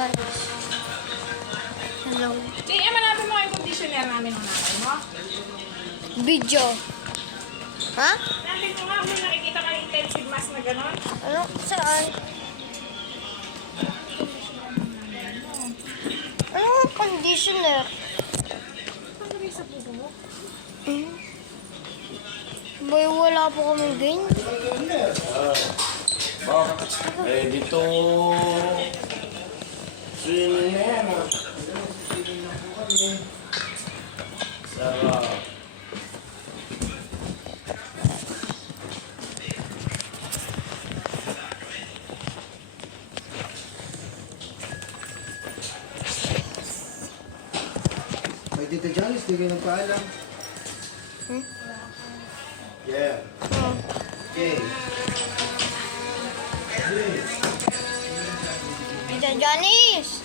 Janice. Hello. Manapin mo yung conditioner namin ng nanay mo. Video. Ha? Natin ko nga, may nakikita ka ng intensive mask na gano'n. Ano? Saan? Ano ang conditioner? Ano ba sa puso mo? Boy, wala po kami ganyan. Ready to swim na yan. Sarap. May Tita Janice, di kayo nagpaalam. Yeah. Okay. Tita Janice!